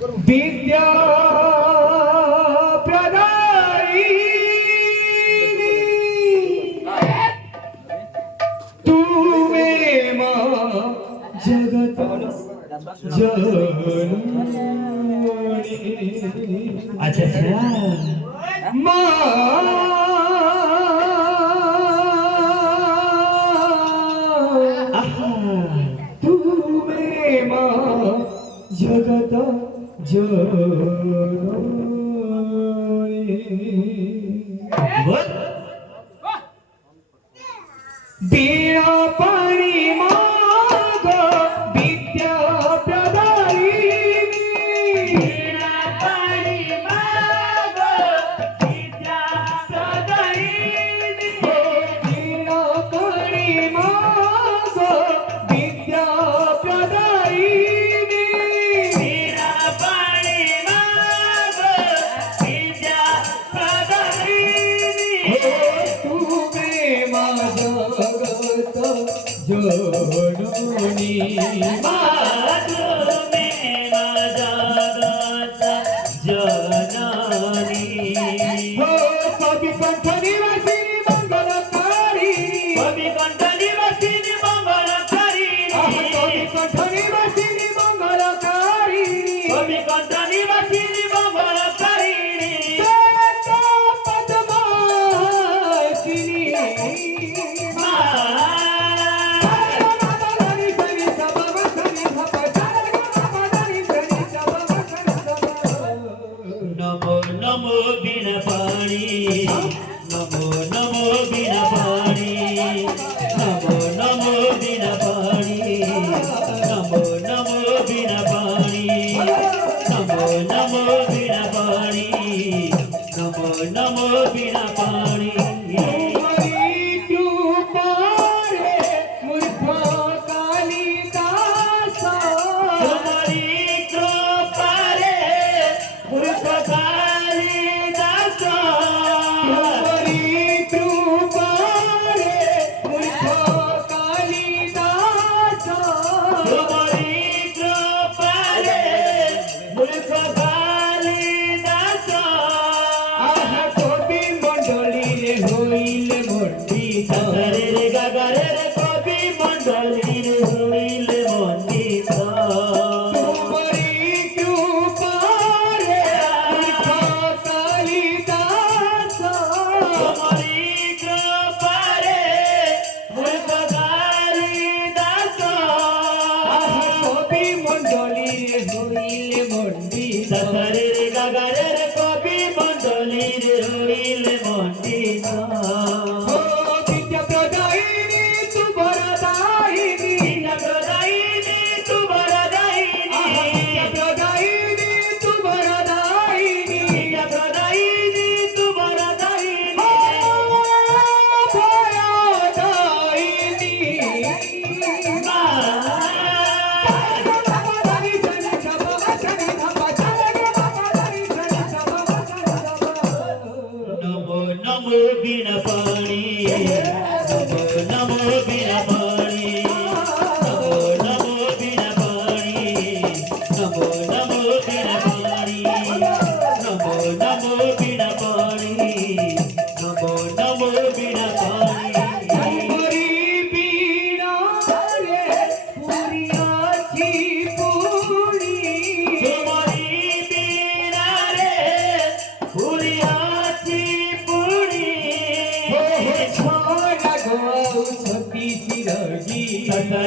विद्या प्रदायिनी तुम्हें मां जगत जननी। अच्छा अच्छा मां तुम्हें मां जगत जननी। बीणा पाणी माग विद्या प्रदायिनी। बीणा पाणी माग विद्या प्रदायिनी। बीणा पाणी माग विद्या प्रदायिनी। बीणा पाणी माग विद्या प्रदायिनी। तुम्हें माझा जननी मातृमे माझा जननी। हो कवि कंठ निवासिनी मंगलकारी। कवि कंठ निवासिनी मंगलकारी। कवि कंठ निवासिनी मंगलकारी। कवि कंठ निवासिनी मंगलकारी। नमो नमो बीणा पाणी। नमो नमो बीणा पाणी। नमो नमो बीणा पाणी। नमो नमो बीणा पाणी। नमो नमो बीणा पाणी। नमो नमो बीणा पाणी।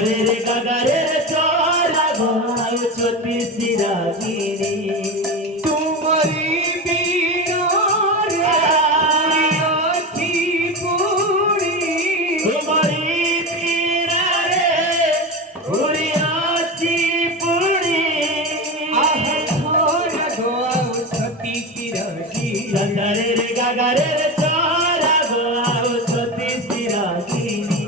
रे गागा रे चोरा घोड़ाओ छोटी सी रागिनी। तुम्हारी बीना रे अच्छी पूरी। तुम्हारी बीना रे पूरी अच्छी पूरी। आह घोड़ा घोड़ाओ छोटी सी रागिनी। रे गागा रे चोरा घोड़ाओ छोटी सी रागिनी।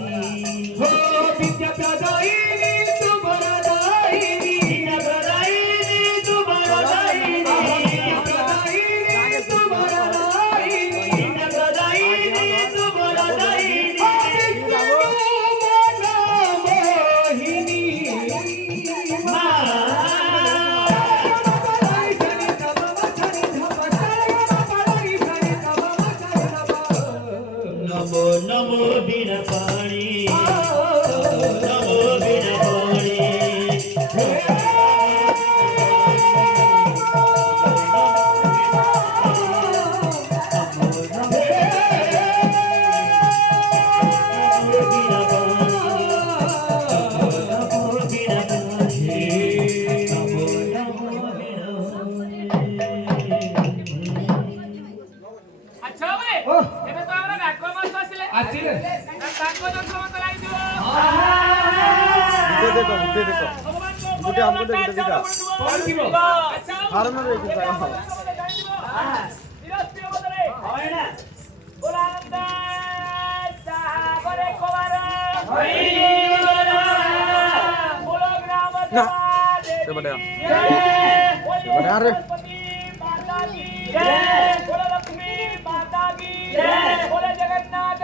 गुटे हमको दे गुटे दिखा हार में रे किसा ना से बढ़िया रे जय बोलो लक्ष्मी माता की जय बोलो जगन्नाथ